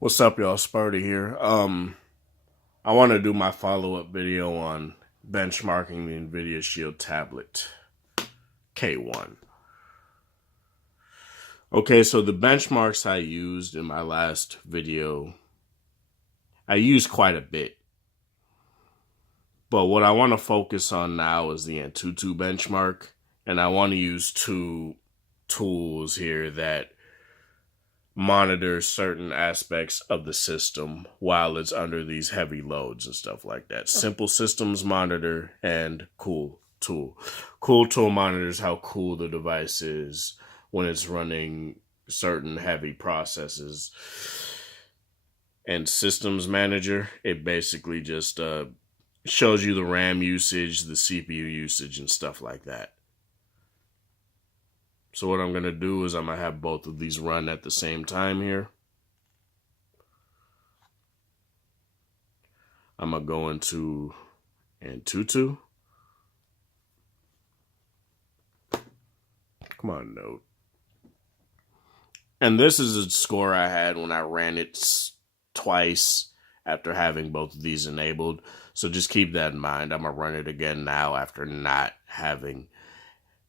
What's up, y'all? Spurty here. I want to do my follow-up video on benchmarking the Nvidia Shield tablet K1. Okay, so the benchmarks I used in my last video, I used quite a bit. But what I want to focus on now is the Antutu benchmark, and I want to use two tools here that monitor certain aspects of the system while it's under these heavy loads and stuff like that. Simple Systems Monitor and Cool Tool. Cool Tool monitors how cool the device is when it's running certain heavy processes. And Systems Manager, it basically just shows you the RAM usage, the CPU usage, and stuff like that. So what I'm going to do is I'm going to have both of these run at the same time here. I'm going to go into Antutu. Come on, Node. And this is a score I had when I ran it twice after having both of these enabled. So just keep that in mind. I'm going to run it again now after not having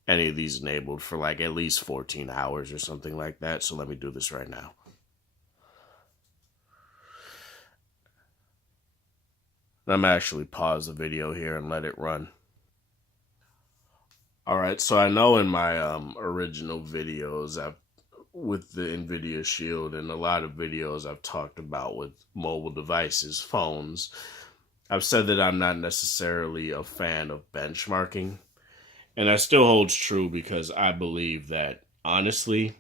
any of these enabled for like at least 14 hours or something like that. So let me do this right now. I'm actually pause the video here and let it run. All right, so I know in my original videos with the Nvidia Shield and a lot of videos I've talked about with mobile devices, phones, I've said that I'm not necessarily a fan of benchmarking. And that still holds true because I believe that, honestly,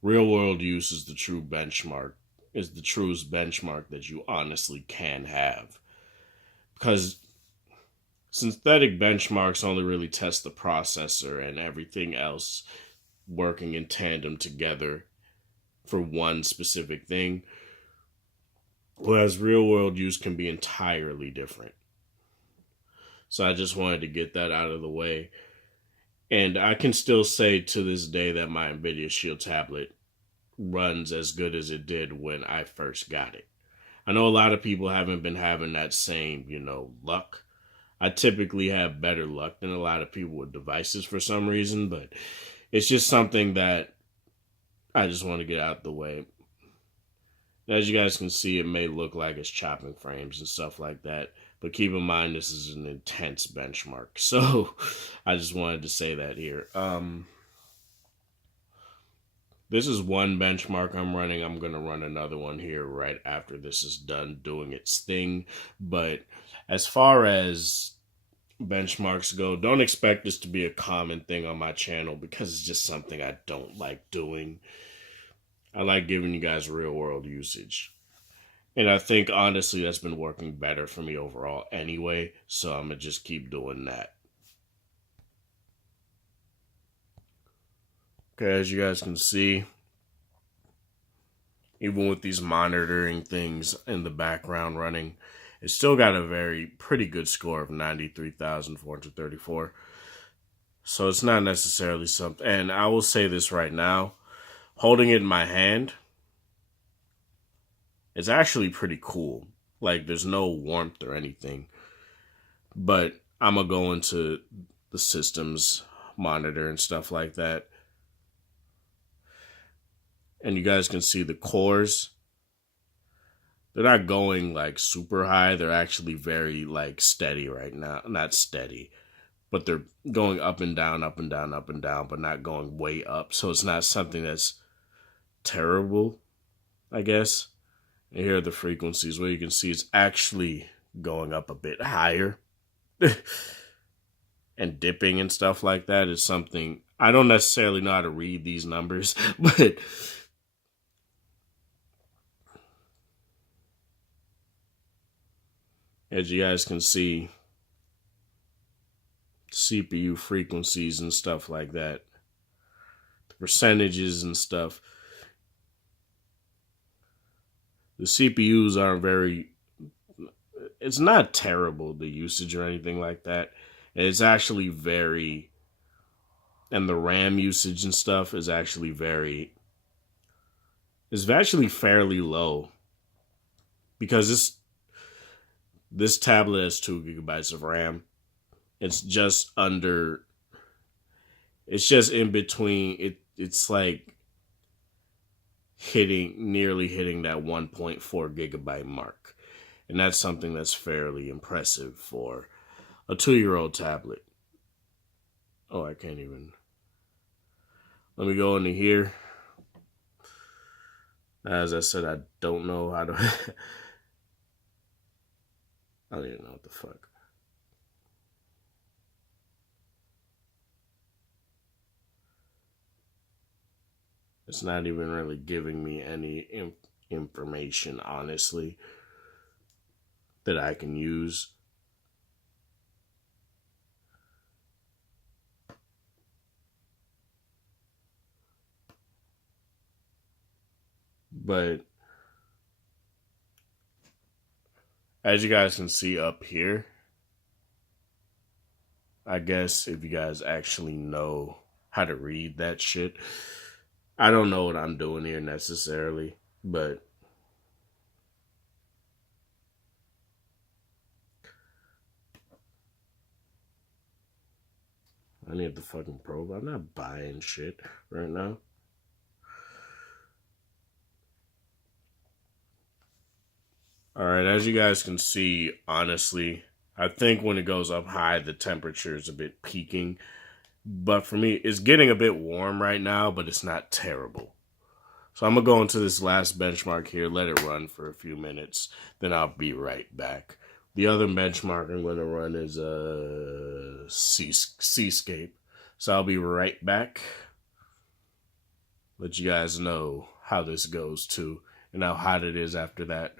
real world use is the true benchmark, is the truest benchmark that you honestly can have. Because synthetic benchmarks only really test the processor and everything else working in tandem together for one specific thing. Whereas real world use can be entirely different. So I just wanted to get that out of the way. And I can still say to this day that my Nvidia Shield tablet runs as good as it did when I first got it. I know a lot of people haven't been having that same, luck. I typically have better luck than a lot of people with devices for some reason, but it's just something that I just want to get out the way. As you guys can see, it may look like it's chopping frames and stuff like that. But keep in mind, this is an intense benchmark. So I just wanted to say that here. This is one benchmark I'm running. I'm going to run another one here right after this is done doing its thing. But as far as benchmarks go, don't expect this to be a common thing on my channel because it's just something I don't like doing. I like giving you guys real world usage. And I think, honestly, that's been working better for me overall anyway. So I'm going to just keep doing that. Okay, as you guys can see, even with these monitoring things in the background running, it's still got a pretty good score of 93,434. So it's not necessarily something. And I will say this right now, holding it in my hand, it's actually pretty cool. Like, there's no warmth or anything. But I'm going to go into the systems monitor and stuff like that. And you guys can see the cores. They're not going, like, super high. They're actually very, like, steady right now. Not steady, but they're going up and down, up and down, up and down, but not going way up. So it's not something that's terrible, I guess. And here are the frequencies where you can see it's actually going up a bit higher. And dipping and stuff like that is something, I don't necessarily know how to read these numbers, but as you guys can see, CPU frequencies and stuff like that, the percentages and stuff. The CPUs aren't it's not terrible, the usage or anything like that. It's actually and the RAM usage and stuff is actually very is actually fairly low because this tablet has 2 GB of RAM. It's just under. It's just in between. It's like nearly hitting that 1.4 GB mark, and that's something that's fairly impressive for a 2-year-old tablet. Oh, I can't even. Let me go into here. As I said, I don't know how to. I don't even know what the fuck. It's not even really giving me any information, honestly, that I can use. But as you guys can see up here, I guess if you guys actually know how to read that shit, I don't know what I'm doing here necessarily, but I need the fucking probe. I'm not buying shit right now. Alright, as you guys can see, honestly, I think when it goes up high, the temperature is a bit peaking. But for me, it's getting a bit warm right now, but it's not terrible. So I'm going to go into this last benchmark here, let it run for a few minutes, then I'll be right back. The other benchmark I'm going to run is Seascape. So I'll be right back. Let you guys know how this goes too, and how hot it is after that.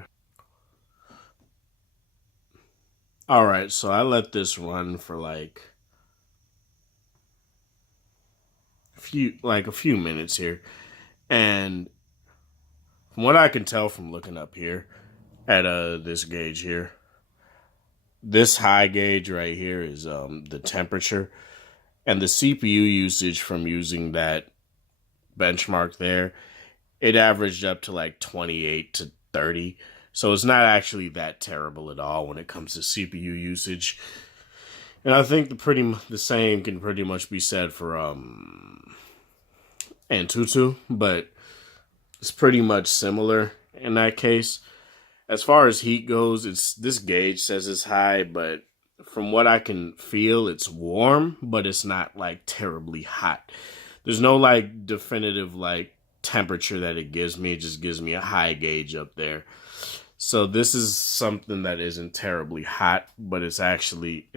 Alright, so I let this run for like a few minutes here. And from what I can tell from looking up here at this gauge here, this high gauge right here is the temperature, and the CPU usage from using that benchmark there, it averaged up to like 28 to 30. So it's not actually that terrible at all when it comes to CPU usage. And I think the same can pretty much be said for Antutu, but it's pretty much similar in that case. As far as heat goes, this gauge says it's high, but from what I can feel, it's warm, but it's not like terribly hot. There's no like definitive like temperature that it gives me. It just gives me a high gauge up there. So this is something that isn't terribly hot, but it's actually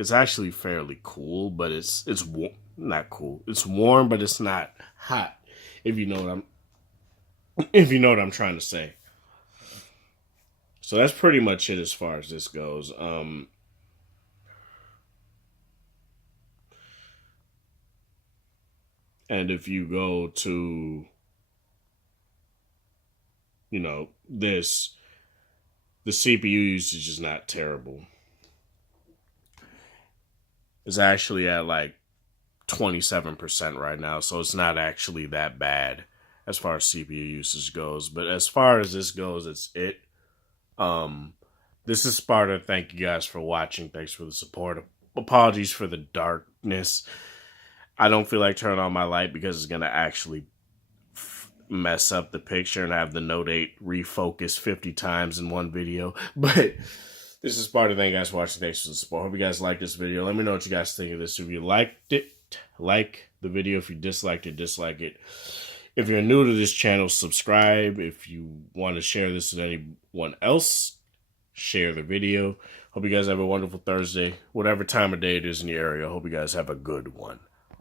fairly cool, but it's not cool. It's warm, but it's not hot. If you know what I'm trying to say. So that's pretty much it as far as this goes. And if you go to, this, the CPU usage is not terrible. It's actually at like 27% right now, so it's not actually that bad as far as CPU usage goes. But as far as this goes, it's it. This is Sparta. Thank you guys for watching. Thanks for the support. Apologies for the darkness. I don't feel like turning on my light because it's gonna actually mess up the picture and have the Note 8 refocus 50 times in one video. But this is Sparta. Thank you guys for watching. Thanks for the support. Hope you guys liked this video. Let me know what you guys think of this. If you liked it, like the video. If you disliked it, dislike it. If you're new to this channel, subscribe. If you want to share this with anyone else, share the video. Hope you guys have a wonderful Thursday. Whatever time of day it is in your area, hope you guys have a good one.